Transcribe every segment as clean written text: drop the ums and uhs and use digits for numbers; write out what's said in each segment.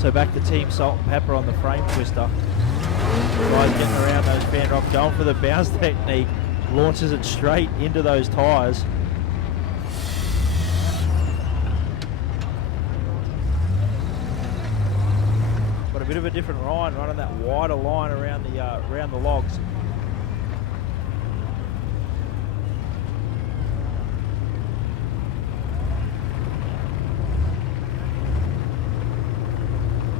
So back to Team Salt and Pepper on the frame twister. Guys getting around those fan rock, going for the bounce technique, launches it straight into those tyres. Got a bit of a different line, running that wider line around the logs.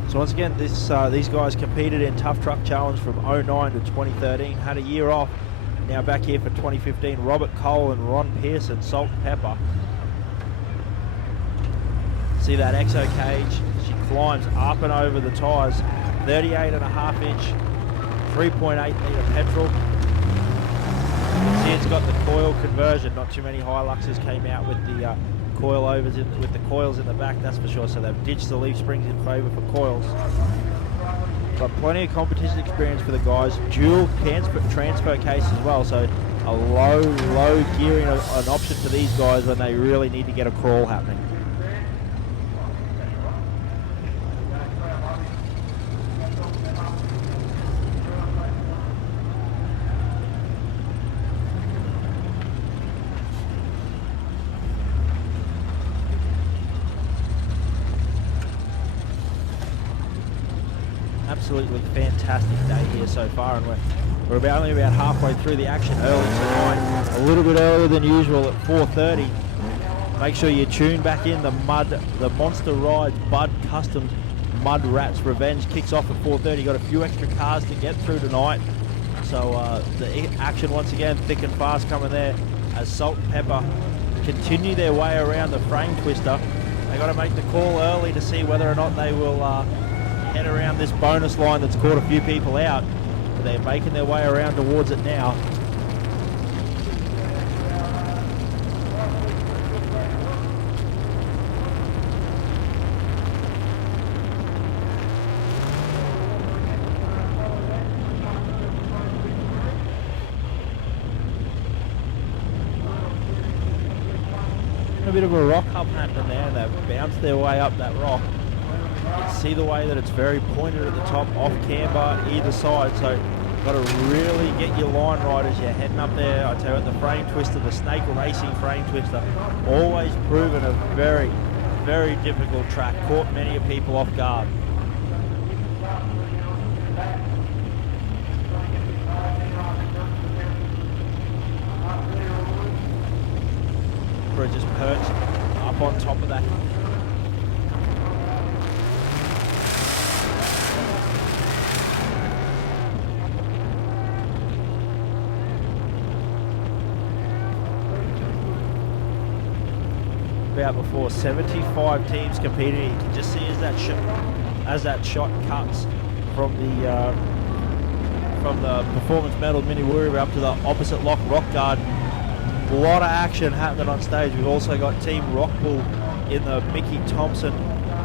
So once again, these guys competed in Tough Truck Challenge from 09 to 2013, had a year off, now back here for 2015. Robert Cole and Ron Pearson, Salt and Pepper. See that exo cage, she climbs up and over the tyres, 38.5 inch, 3.8 litre petrol. See it's got the coil conversion, not too many Hiluxes came out with the coilovers with the coils in the back, that's for sure. So they've ditched the leaf springs in favour for coils. But plenty of competition experience for the guys. Dual transfer case as well, so a low gearing an option for these guys when they really need to get a crawl happening. Absolutely fantastic day here so far, and we're only about halfway through the action early tonight. A little bit earlier than usual at 4:30. Make sure you tune back in. The Monster Rides Bud Custom Mud Rats Revenge kicks off at 4:30. Got a few extra cars to get through tonight, so the action once again thick and fast coming there as Salt and Pepper continue their way around the frame twister. They got to make the call early to see whether or not they will head around this bonus line that's caught a few people out, but they're making their way around towards it now. A bit of a rock up happening there, and they've bounced their way up that rock. You can see the way that it's very pointed at the top, off camber either side, so you've got to really get your line right as you're heading up there. I tell you what, the frame twister, the Snake Racing frame twister, always proven a very, very difficult track, caught many people off guard. Just perched up on top of that. About before 75 teams competing. You can just see as that shot cuts from the performance medal mini Wooribee up to the opposite lock rock garden. A lot of action happening on stage. We've also got Team Rockbull in the Mickey Thompson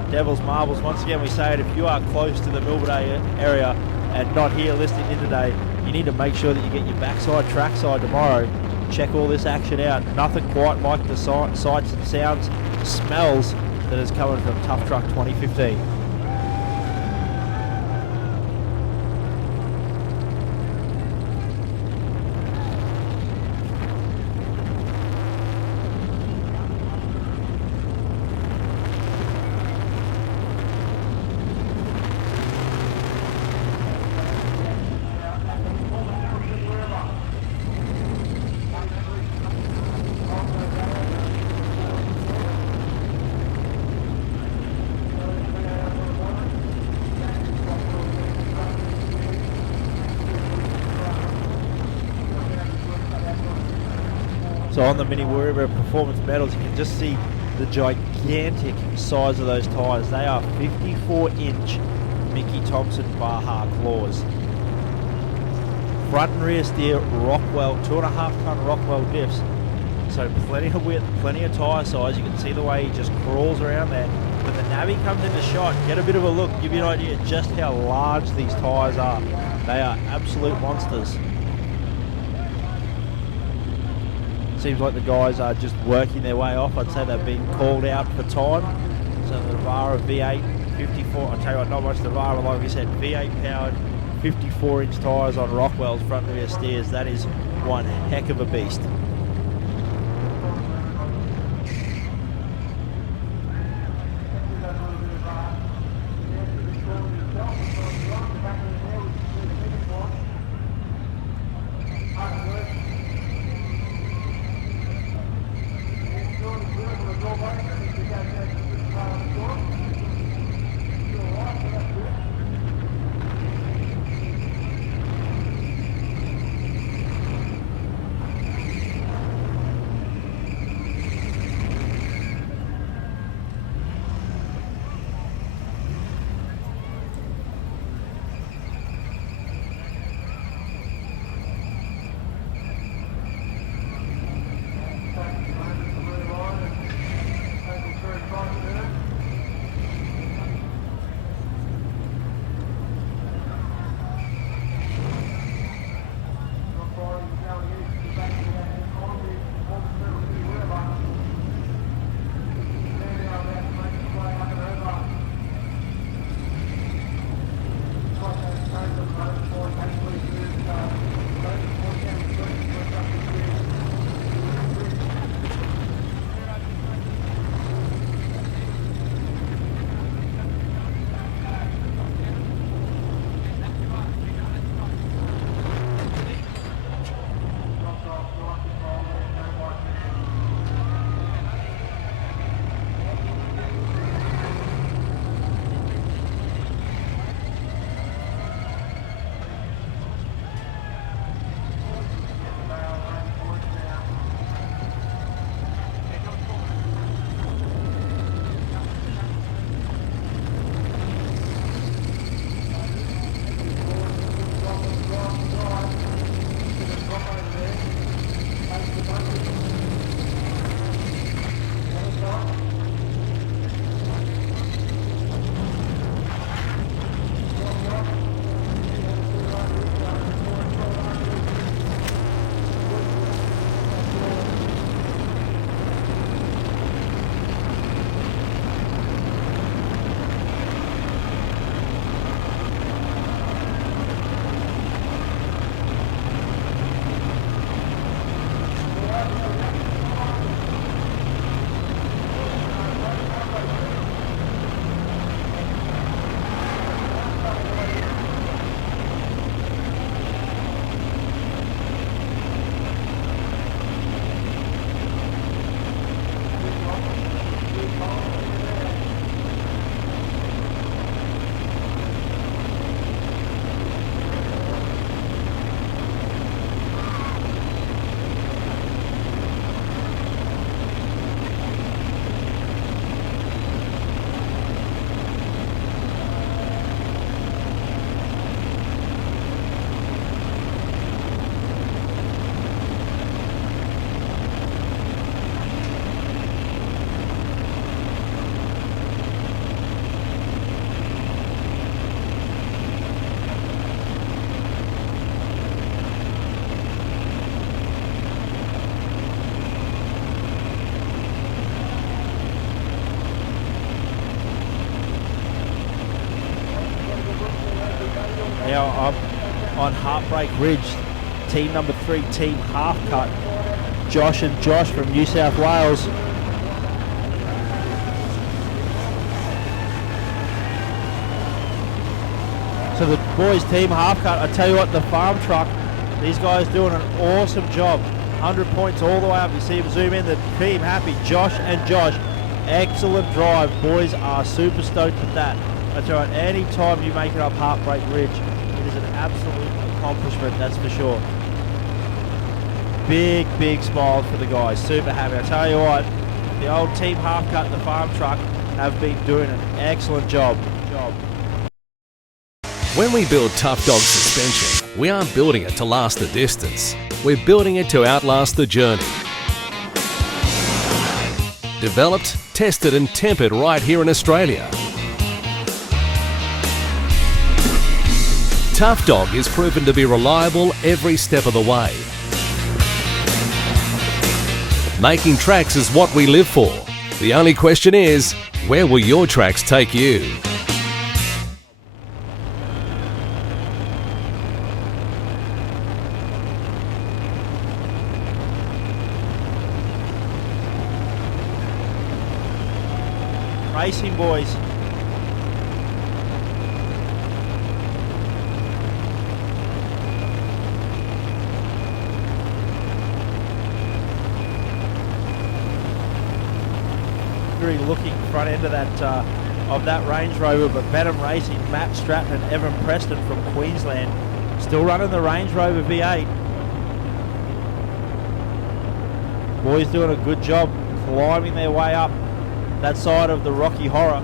Devil's Marbles. Once again, we say it, if you are close to the Milbert area and not here listening in today, you need to make sure that you get your backside, trackside tomorrow. Check all this action out. Nothing quite like the sights and sounds, smells that is coming from Tough Truck 2015. So on the Mini Wooribee Performance Medals, you can just see the gigantic size of those tyres. They are 54-inch Mickey Thompson Baja claws. Front and rear steer Rockwell, 2.5-ton Rockwell diffs. So plenty of width, plenty of tyre size. You can see the way he just crawls around there. When the navvy comes into shot, get a bit of a look, give you an idea just how large these tyres are. They are absolute monsters. Seems like the guys are just working their way off. I'd say they've been called out for time. So the Navara V8 54. I'll tell you what, not much to viral. Like we said, V8 powered, 54-inch tyres on Rockwell's front rear steers. That is one heck of a beast. Now up on Heartbreak Ridge, team number 3, Team Half Cut, Josh and Josh from New South Wales. So the boys, Team Half Cut, I tell you what, the farm truck, these guys doing an awesome job. 100 points all the way up. You see them zoom in, the team happy, Josh and Josh. Excellent drive. Boys are super stoked with that. I tell you what, any time you make it up Heartbreak Ridge, it is an absolute accomplishment, that's for sure. Big, big smiles for the guys. Super happy. I tell you what, the old Team Half Cut, the farm truck, have been doing an excellent job. When we build Tuff Dog suspension, we aren't building it to last the distance. We're building it to outlast the journey. Developed, tested and tempered right here in Australia. Tuff Dog is proven to be reliable every step of the way. Making tracks is what we live for. The only question is, where will your tracks take you? Racing, boys. Looking front end of that Range Rover, but Venom Racing, Matt Stratton and Evan Preston from Queensland, still running the Range Rover V8. Boys doing a good job climbing their way up that side of the Rocky Horror.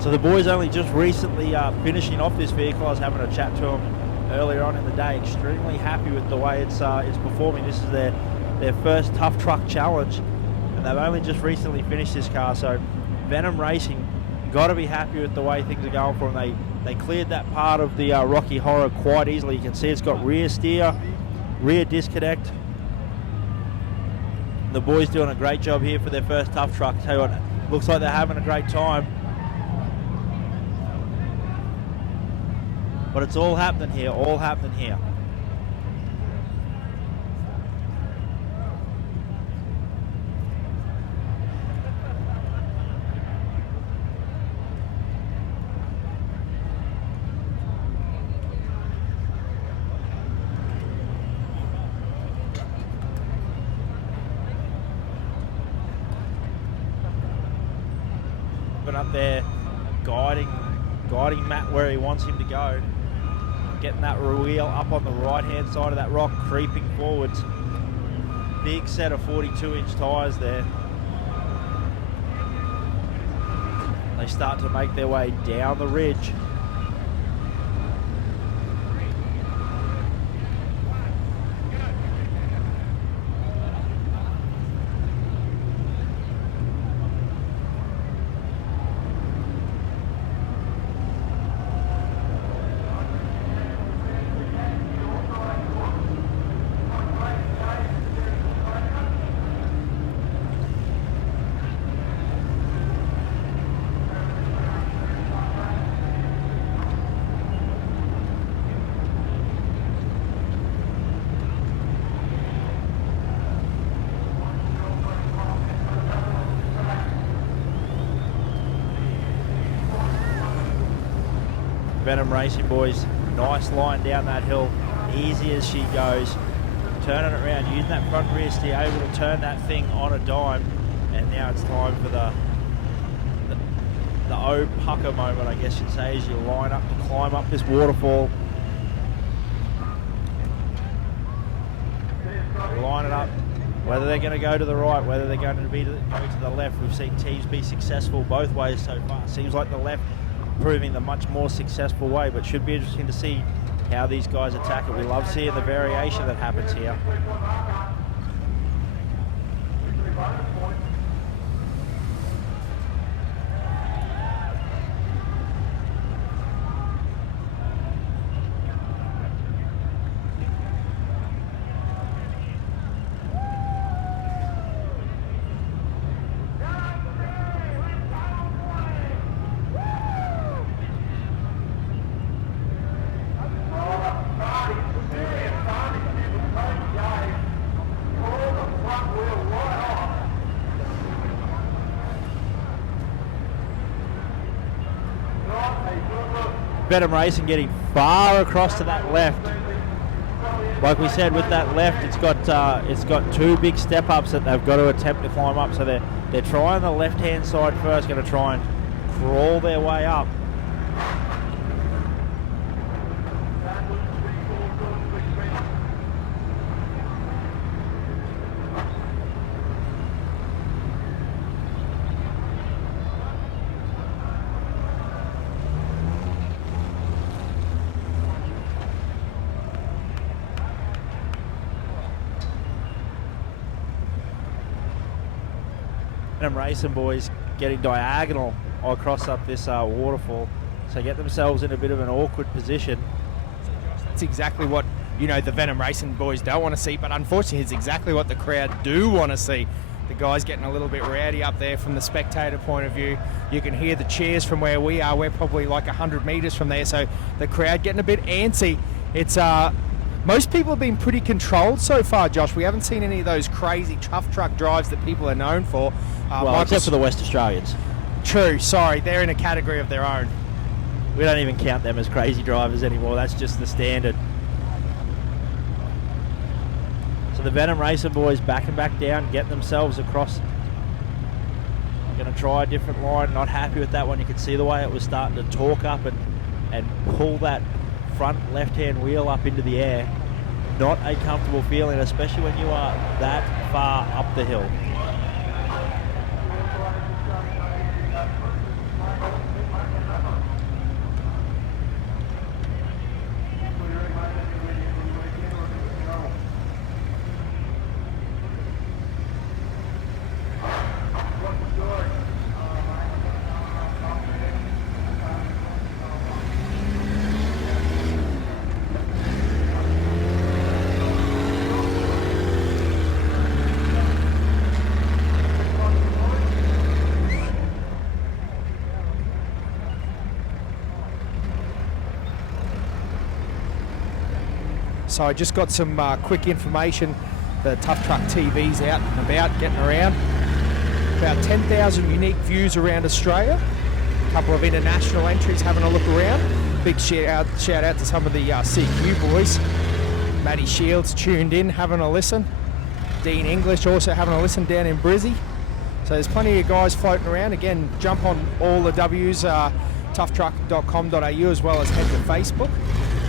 So the boys only just recently finishing off this vehicle. I was having a chat to them earlier on in the day. Extremely happy with the way it's performing. This is their first Tough Truck Challenge, and they've only just recently finished this car. So Venom Racing, got to be happy with the way things are going for them. They cleared that part of the Rocky Horror quite easily. You can see it's got rear steer, rear disconnect. The boys doing a great job here for their first Tough Truck. Tell you what, looks like they're having a great time. But it's all happening here, all happening here. But up there, guiding Matt where he wants him to go. Getting that wheel up on the right hand side of that rock, creeping forwards. Big set of 42-inch tyres there. They start to make their way down the ridge. Venom Racing, boys, nice line down that hill, easy as she goes, turning it around, using that front rear steer, able to turn that thing on a dime. And now it's time for the oh pucker moment, I guess you'd say, as you line up to climb up this waterfall. Line it up, whether they're going to go to the right, whether they're going to go to the left. We've seen teams be successful both ways so far. Seems like the left proving the much more successful way, but should be interesting to see how these guys attack it. We love seeing the variation that happens here. Venom Racing getting far across to that left. Like we said, with that left, it's got two big step ups that they've got to attempt to climb up. So they're trying the left hand side first, going to try and crawl their way up. Venom Racing, boys, getting diagonal across up this waterfall, so get themselves in a bit of an awkward position. That's exactly what, the Venom Racing boys don't want to see, but unfortunately it's exactly what the crowd do want to see. The guys getting a little bit rowdy up there from the spectator point of view. You can hear the cheers from where we are. We're probably like 100 metres from there, so the crowd getting a bit antsy. It's Most people have been pretty controlled so far, Josh. We haven't seen any of those crazy tough truck drives that people are known for. Well, except for the West Australians. True, sorry, they're in a category of their own. We don't even count them as crazy drivers anymore. That's just the standard. So the Venom Racing boys backing back down, getting themselves across. Going to try a different line. Not happy with that one. You can see the way it was starting to torque up and pull that front left-hand wheel up into the air. Not a comfortable feeling, especially when you are that far up the hill. So I just got some quick information. The Tuff Truck TV's out and about, getting around. About 10,000 unique views around Australia. A couple of international entries having a look around. Big shout out to some of the CQ boys. Matty Shields tuned in, having a listen. Dean English also having a listen down in Brizzy. So there's plenty of guys floating around. Again, jump on all the W's, toughtruck.com.au, as well as head to Facebook.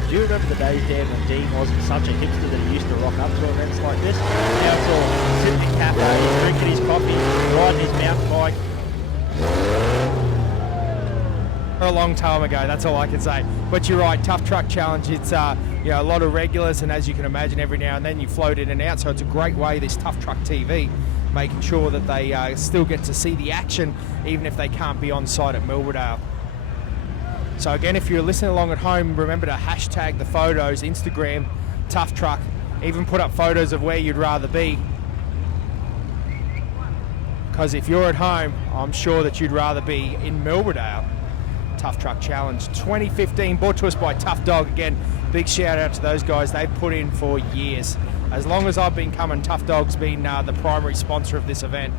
Do you remember the days, Dan, when Dean wasn't such a hipster that he used to rock up to events like this? Now it's all sitting in cafes, drinking his coffee, riding his mountain bike. A long time ago, that's all I can say. But you're right, Tough Truck Challenge, it's a lot of regulars, and as you can imagine, every now and then you float in and out, so it's a great way, this Tough Truck TV, making sure that they still get to see the action, even if they can't be on site at Milwardale. So again, if you're listening along at home, remember to hashtag the photos, Instagram, Tough Truck, even put up photos of where you'd rather be. Because if you're at home, I'm sure that you'd rather be in Milwardale. Tough Truck Challenge 2015, brought to us by Tough Dog. Again, big shout out to those guys. They've put in for years. As long as I've been coming, Tough Dog's been the primary sponsor of this event.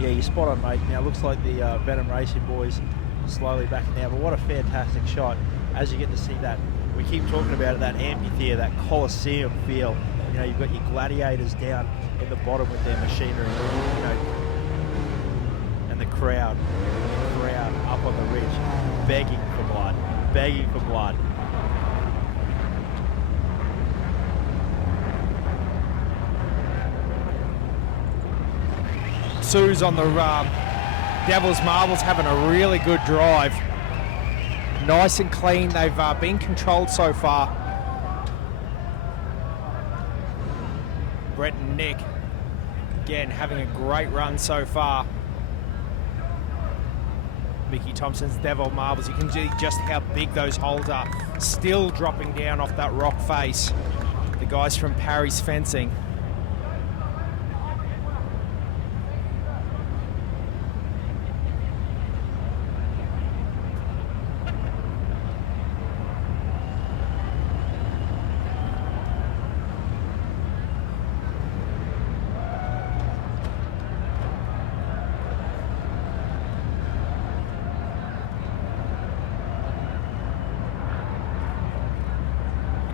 Yeah, you're spot on, mate. Now, it looks like the Venom Racing boys slowly backing down, but what a fantastic shot as you get to see that. We keep talking about it, that amphitheatre, that Colosseum feel. You know, you've got your gladiators down in the bottom with their machinery, and the crowd up on the ridge, begging for blood. Sue's on the Devil's Marbles, having a really good drive. Nice and clean. They've been controlled so far. Brett and Nick, again, having a great run so far. Mickey Thompson's Devil Marbles. You can see just how big those holes are. Still dropping down off that rock face. The guys from Parry's Fencing.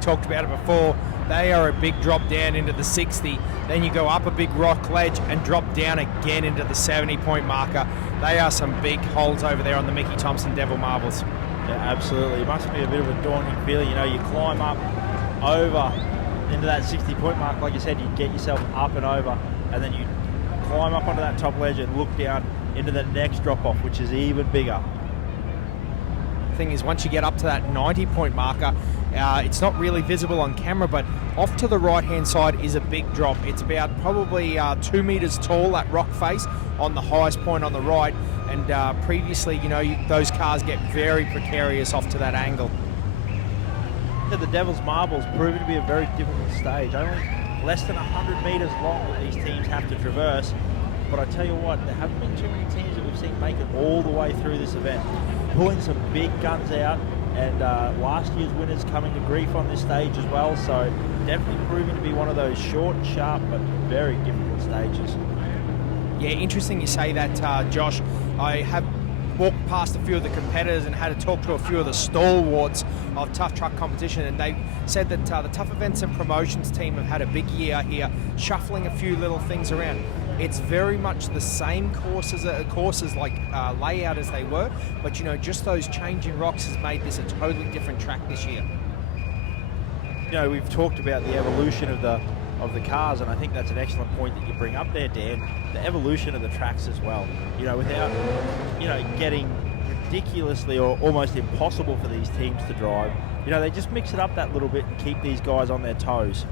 Talked about it before, they are a big drop down into the 60, then you go up a big rock ledge and drop down again into the 70-point marker. They are some big holes over there on the Mickey Thompson Devil Marbles. Yeah, absolutely. It must be a bit of a daunting feeling. You know, you climb up over into that 60-point mark, like you said, you get yourself up and over, and then you climb up onto that top ledge and look down into the next drop-off, which is even bigger. The thing is, once you get up to that 90-point marker, it's not really visible on camera, but off to the right-hand side is a big drop. It's about probably 2 meters tall, that rock face, on the highest point on the right. And previously, those cars get very precarious off to that angle. The Devil's Marbles proving to be a very difficult stage. Only less than 100 meters long that these teams have to traverse. But I tell you what, there haven't been too many teams that we've seen make it all the way through this event. Pulling some big guns out, and last year's winners coming to grief on this stage as well. So definitely proving to be one of those short, sharp, but very difficult stages. Yeah, interesting you say that, Josh. I have walked past a few of the competitors and had to talk to a few of the stalwarts of Tuff Truck competition, and they said that the Tuff Events and Promotions team have had a big year here, shuffling a few little things around. It's very much the same courses like layout as they were, but you know, just those changing rocks has made this a totally different track this year. You know, we've talked about the evolution of the cars, and I think that's an excellent point that you bring up there, Dan. The evolution of the tracks as well. You know, without, you know, getting ridiculously or almost impossible for these teams to drive, you know, they just mix it up that little bit and keep these guys on their toes.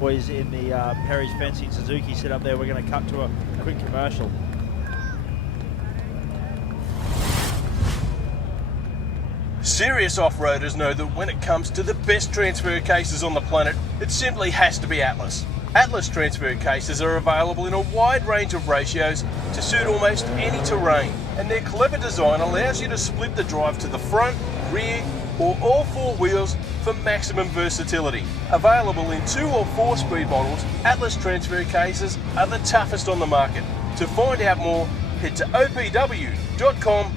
Boys in the Perry's Fencing Suzuki sit up there. We're going to cut to a quick commercial. Serious off-roaders know that when it comes to the best transfer cases on the planet, it simply has to be Atlas. Atlas transfer cases are available in a wide range of ratios to suit almost any terrain, and their clever design allows you to split the drive to the front, rear, or all four wheels for maximum versatility. Available in 2 or 4 speed models, Atlas transfer cases are the toughest on the market. To find out more, head to opw.com.au.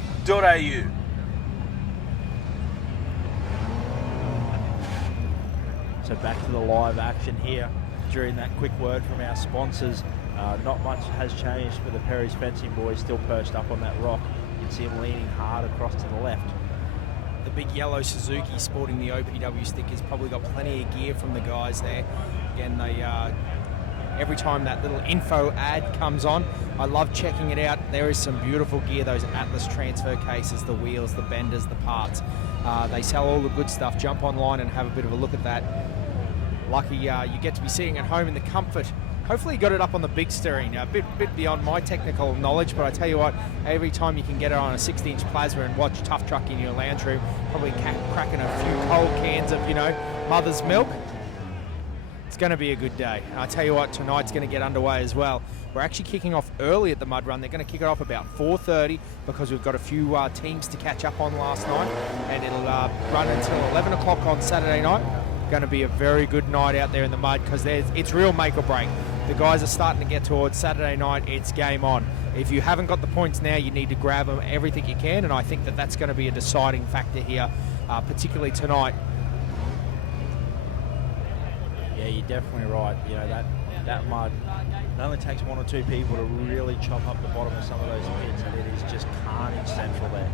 So back to the live action here. During that quick word from our sponsors, not much has changed for the Perry's Fencing boys, still perched up on that rock. You can see them leaning hard across to the left. The big yellow Suzuki sporting the OPW stickers probably got plenty of gear from the guys there. Again, they every time that little info ad comes on, I love checking it out. There is some beautiful gear, those Atlas transfer cases, the wheels, the benders, the parts. They sell all the good stuff. Jump online and have a bit of a look at that. Lucky you get to be sitting at home in the comfort. Hopefully you got it up on the big screen, a bit beyond my technical knowledge, but I tell you what, every time you can get it on a 60-inch plasma and watch Tuff Truck in your lounge room, probably cracking a few cold cans of, you know, mother's milk, it's going to be a good day. And I tell you what, tonight's going to get underway as well. We're actually kicking off early at the Mud Run. They're going to kick it off about 4:30 because we've got a few teams to catch up on last night, and it'll run until 11 o'clock on Saturday night. Going to be a very good night out there in the mud because it's real make or break. The guys are starting to get towards Saturday night. It's game on. If you haven't got the points now, you need to grab them everything you can, and I think that that's going to be a deciding factor here, particularly tonight. Yeah, you're definitely right. You know, that mud, it only takes 1 or 2 people to really chop up the bottom of some of those pits, and it is just carnage central there.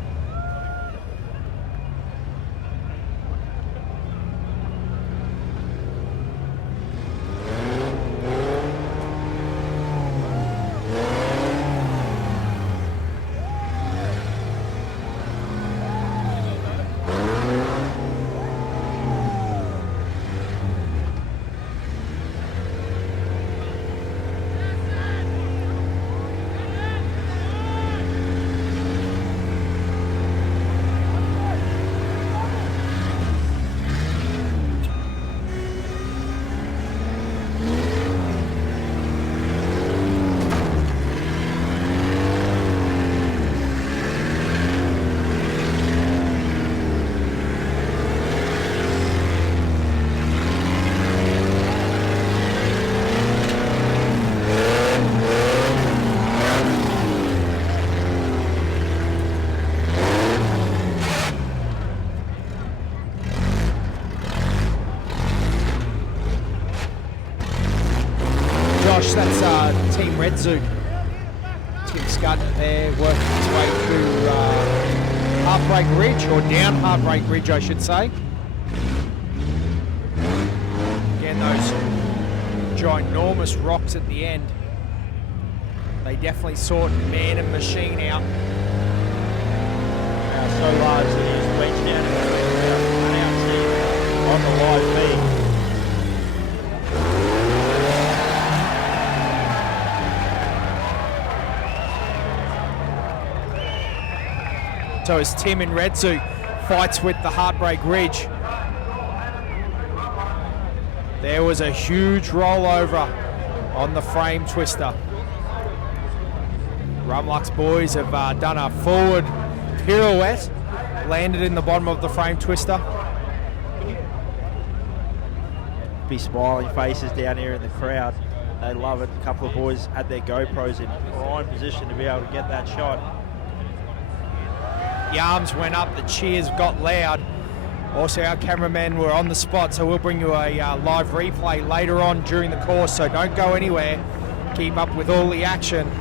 That's Team Red Zoo. Tim Scott there working his way through Heartbreak Ridge, or down Heartbreak Ridge, I should say. Again, those ginormous rocks at the end. They definitely sort man and machine out. so large that he just reached down and now seen on the live feed. So as Tim in red suit fights with the Heartbreak Ridge, there was a huge rollover on the frame twister. Rumlux boys have done a forward pirouette, landed in the bottom of the frame twister. Be smiling faces down here in the crowd. They love it. A couple of boys had their GoPros in prime position to be able to get that shot. The arms went up, the cheers got loud. Also, our cameramen were on the spot, so we'll bring you a live replay later on during the course, so don't go anywhere. Keep up with all the action.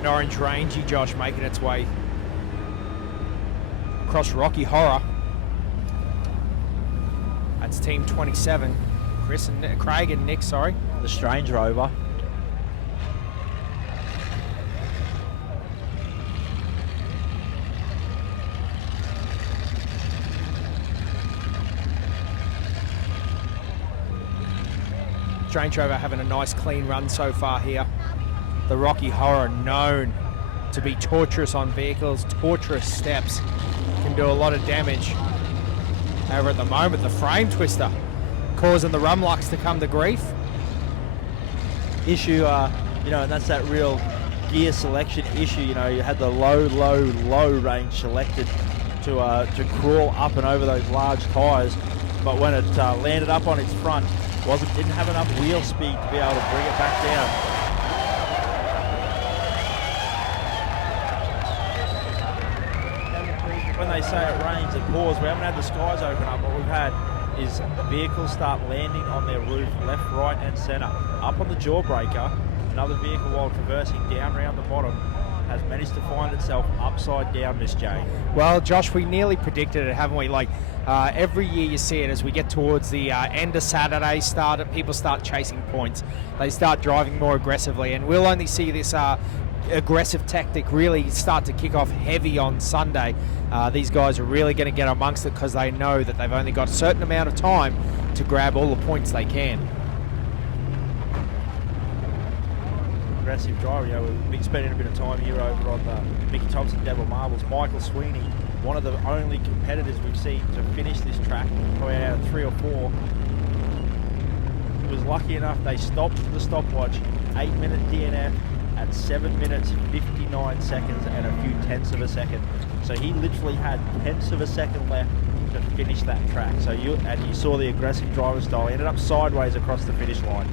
An orange Rangy, Josh, making its way across Rocky Horror. That's team 27. Chris and Craig and Nick, sorry. The Strange Rover. Strange Rover having a nice clean run so far here. The Rocky Horror, known to be torturous on vehicles, torturous steps, can do a lot of damage. However, at the moment, the frame twister causing the Rumlux to come to grief. Issue, and that's that real gear selection issue. You had the low range selected to crawl up and over those large tyres, but when it landed up on its front, didn't have enough wheel speed to be able to bring it back down. When they say it rains, it pours. We haven't had the skies open up. What we've had is vehicles start landing on their roof, left, right, and centre. Up on the jawbreaker, another vehicle, while traversing down around the bottom, has managed to find itself upside down, Miss J. Well, Josh, we nearly predicted it, haven't we? Every year you see it as we get towards the end of Saturday, people start chasing points. They start driving more aggressively, and we'll only see this aggressive tactic really start to kick off heavy on Sunday. These guys are really going to get amongst it because they know that they've only got a certain amount of time to grab all the points they can. Aggressive driver, we've been spending a bit of time here over on the Mickey Thompson Devil Marbles. Michael Sweeney, one of the only competitors we've seen to finish this track, probably out of 3 or 4. He was lucky enough, they stopped the stopwatch, 8-minute DNF at 7 minutes 59 seconds and a few tenths of a second. So he literally had tenths of a second left to finish that track. So you saw the aggressive driver style. He ended up sideways across the finish line.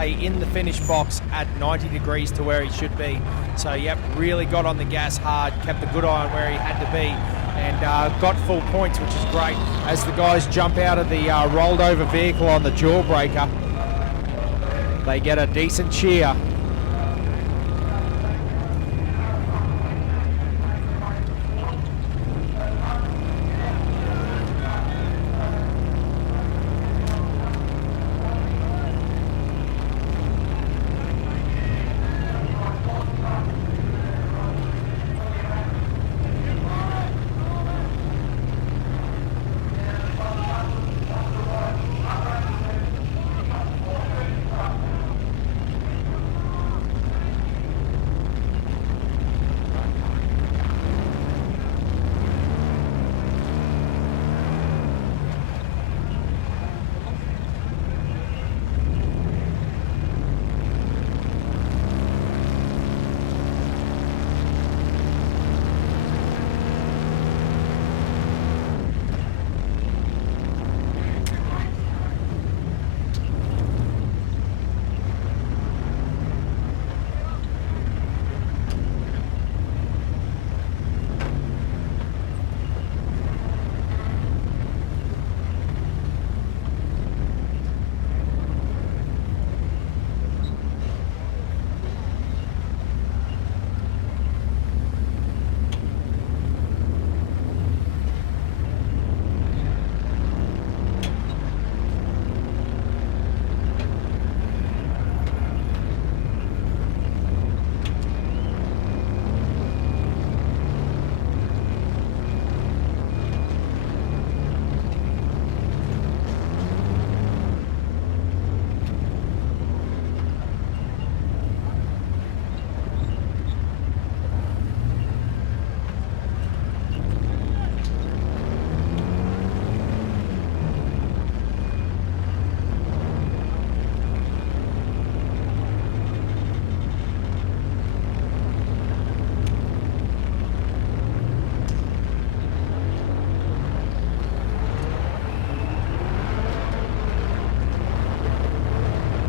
In the finish box at 90 degrees to where he should be. So, yep, really got on the gas hard, kept a good eye on where he had to be, and got full points, which is great. As the guys jump out of the rolled over vehicle on the jawbreaker, they get a decent cheer.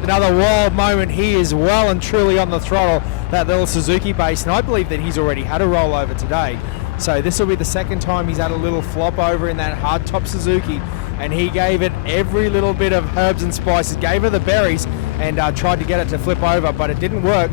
Another wild moment. He is well and truly on the throttle, that little Suzuki base, and I believe that he's already had a rollover today. So this will be the second time he's had a little flop over in that hardtop Suzuki, and he gave it every little bit of herbs and spices, gave her the berries, and tried to get it to flip over, but it didn't work.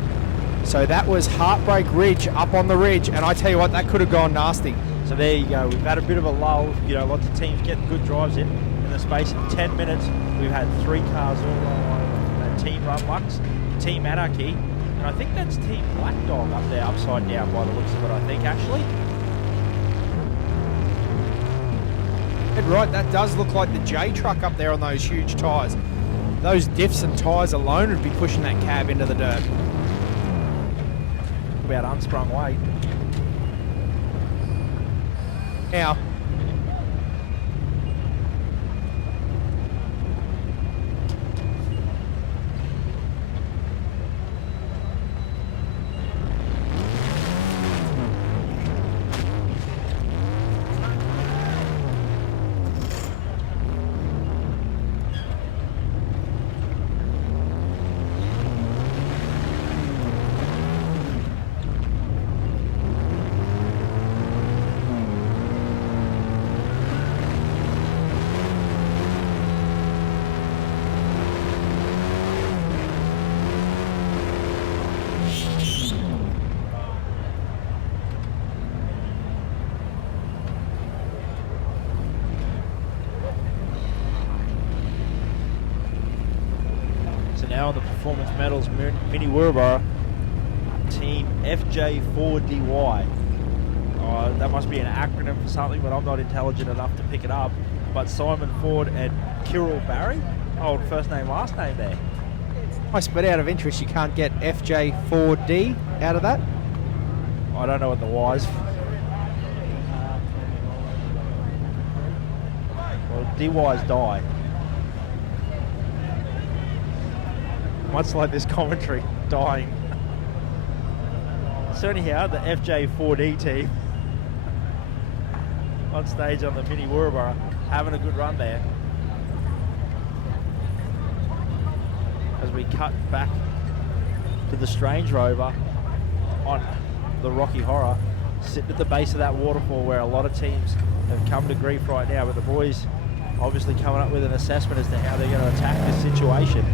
So that was Heartbreak Ridge up on the ridge, and I tell you what, that could have gone nasty. So there you go. We've had a bit of a lull. You know, lots of teams getting good drives in the space of 10 minutes. We've had 3 cars all on Team Runlux, Team Anarchy, and I think that's Team Black Dog up there, upside down by the looks of it, I think, actually. Right, that does look like the J truck up there on those huge tyres. Those diffs and tyres alone would be pushing that cab into the dirt. About unsprung weight. Now, now on the Performance Metals Mini Wirrabah, Team FJ4DY. That must be an acronym for something, but I'm not intelligent enough to pick it up. But Simon Ford and Kirill Barry, old first name, last name there. nice, but out of interest, you can't get FJ4D out of that? I don't know what the Y's. Well, DY's die. Much like this commentary, dying. So anyhow, the FJ4D team on stage on the Mini Wirrabah, having a good run there. As we cut back to the Strange Rover on the Rocky Horror, sitting at the base of that waterfall where a lot of teams have come to grief right now, but the boys obviously coming up with an assessment as to how they're going to attack this situation.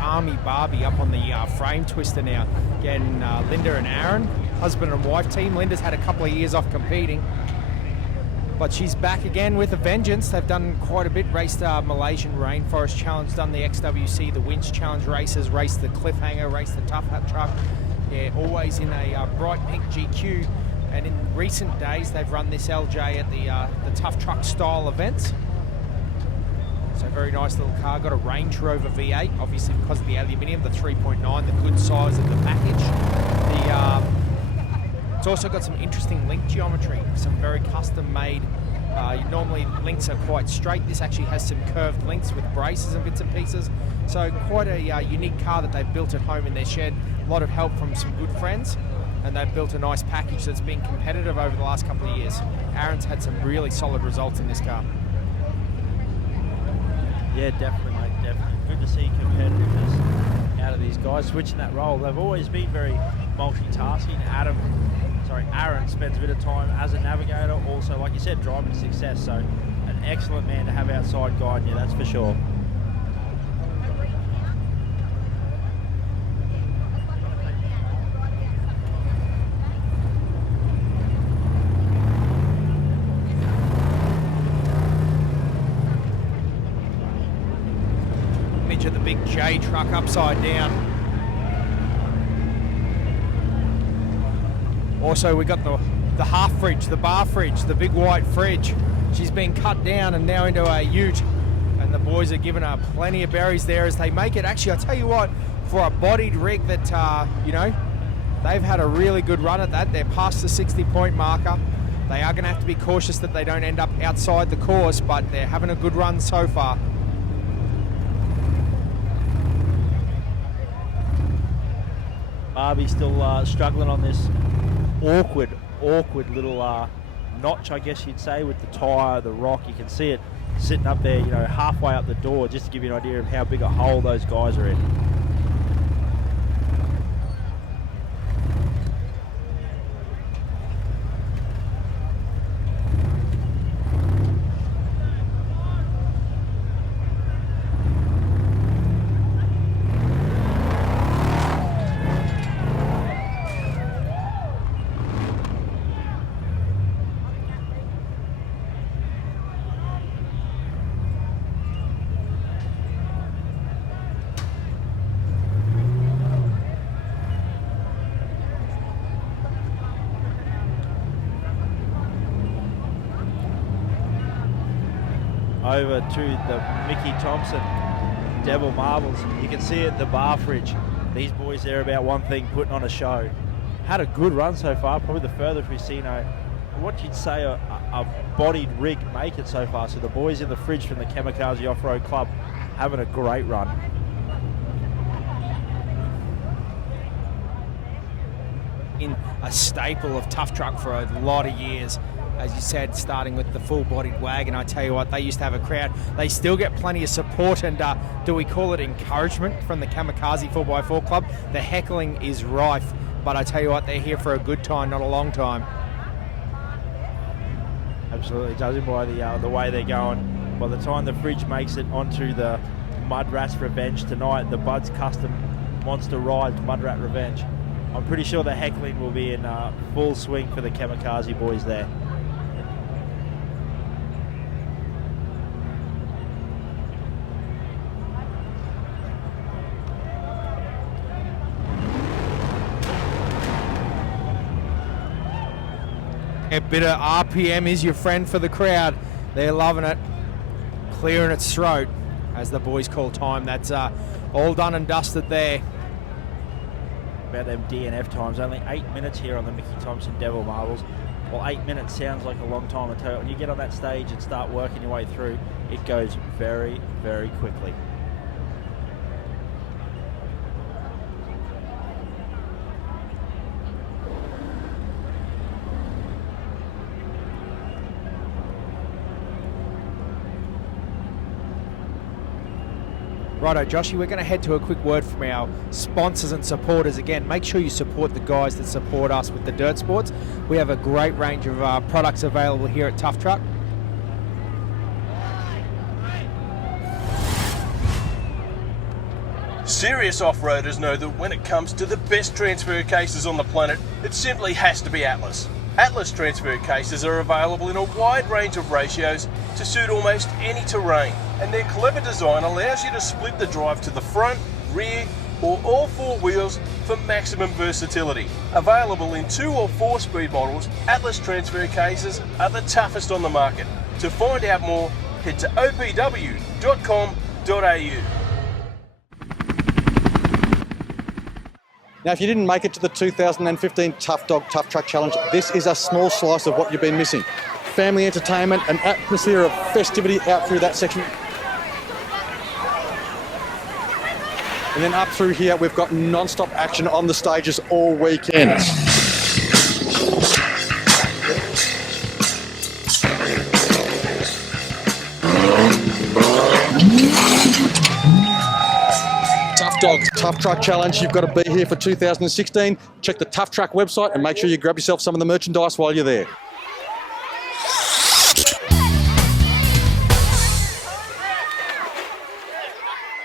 Army Barbie up on the frame twister now. Again, Linda and Aaron, husband and wife team. Linda's had a couple of years off competing, but she's back again with a vengeance. They've done quite a bit, raced Malaysian Rainforest Challenge, done the XWC, the Winch Challenge races, raced the Cliffhanger, raced the Tuff Hut truck. Yeah, always in a bright pink GQ. And in recent days, they've run this LJ at the Tough Truck style events. So very nice little car. Got a Range Rover V8, obviously because of the aluminium, the 3.9, the good size of the package. It's also got some interesting link geometry, some very custom made. Normally links are quite straight. This actually has some curved links with braces and bits and pieces. So quite a unique car that they've built at home in their shed. A lot of help from some good friends, and they've built a nice package that's been competitive over the last couple of years. Aaron's had some really solid results in this car. Yeah, definitely, mate, definitely. Good to see competitiveness out of these guys, switching that role. They've always been very multitasking. Aaron spends a bit of time as a navigator, also, like you said, driving success. So an excellent man to have outside guiding you, that's for sure. Of the big J truck upside down. Also, we got the half fridge, the bar fridge, the big white fridge. She's been cut down and now into a ute, and the boys are giving her plenty of berries there as they make it. Actually, I tell you what, for a bodied rig that they've had a really good run at that. They're past the 60-point marker. They are going to have to be cautious that they don't end up outside the course, but they're having a good run so far. Barbie's still struggling on this awkward little notch, I guess you'd say, with the tyre, the rock. You can see it sitting up there, halfway up the door, just to give you an idea of how big a hole those guys are in. Over to the Mickey Thompson Devil Marbles. You can see at the bar fridge, these boys there about one thing, putting on a show. Had a good run so far, probably the furthest we've seen what you'd say a bodied rig make it so far. So the boys in the fridge from the Kamikaze Off-Road Club having a great run. In a staple of Tuff Truck for a lot of years. As you said, starting with the full-bodied wagon, I tell you what, they used to have a crowd. They still get plenty of support and, do we call it encouragement from the Kamikaze 4x4 Club? The heckling is rife, but I tell you what, they're here for a good time, not a long time. Absolutely, judging by the way they're going. By the time the fridge makes it onto the Mud Rat's Revenge tonight, the Bud's Custom Monster Ride Mud Rat Revenge, I'm pretty sure the heckling will be in full swing for the Kamikaze boys there. A bit of RPM is your friend for the crowd. They're loving it. Clearing its throat, as the boys call time. That's all done and dusted there. About them DNF times, only 8 minutes here on the Mickey Thompson Devil Marbles. Well, 8 minutes sounds like a long time. I tell you, when you get on that stage and start working your way through, it goes very, very quickly. Righto, Joshy, we're going to head to a quick word from our sponsors and supporters. Again, make sure you support the guys that support us with the dirt sports. We have a great range of products available here at Tuff Truck. Serious off-roaders know that when it comes to the best transfer cases on the planet, it simply has to be Atlas. Atlas transfer cases are available in a wide range of ratios to suit almost any terrain, and their clever design allows you to split the drive to the front, rear, or all four wheels for maximum versatility. Available in 2 or 4 speed models, Atlas transfer cases are the toughest on the market. To find out more, head to opw.com.au. Now, if you didn't make it to the 2015 Tuff Truck Challenge, this is a small slice of what you've been missing. Family entertainment, an atmosphere of festivity out through that section. And then up through here, we've got non-stop action on the stages all weekend. Dogs Tuff Truck Challenge. You've got to be here for 2016. Check the Tuff Truck website and make sure you grab yourself some of the merchandise while you're there.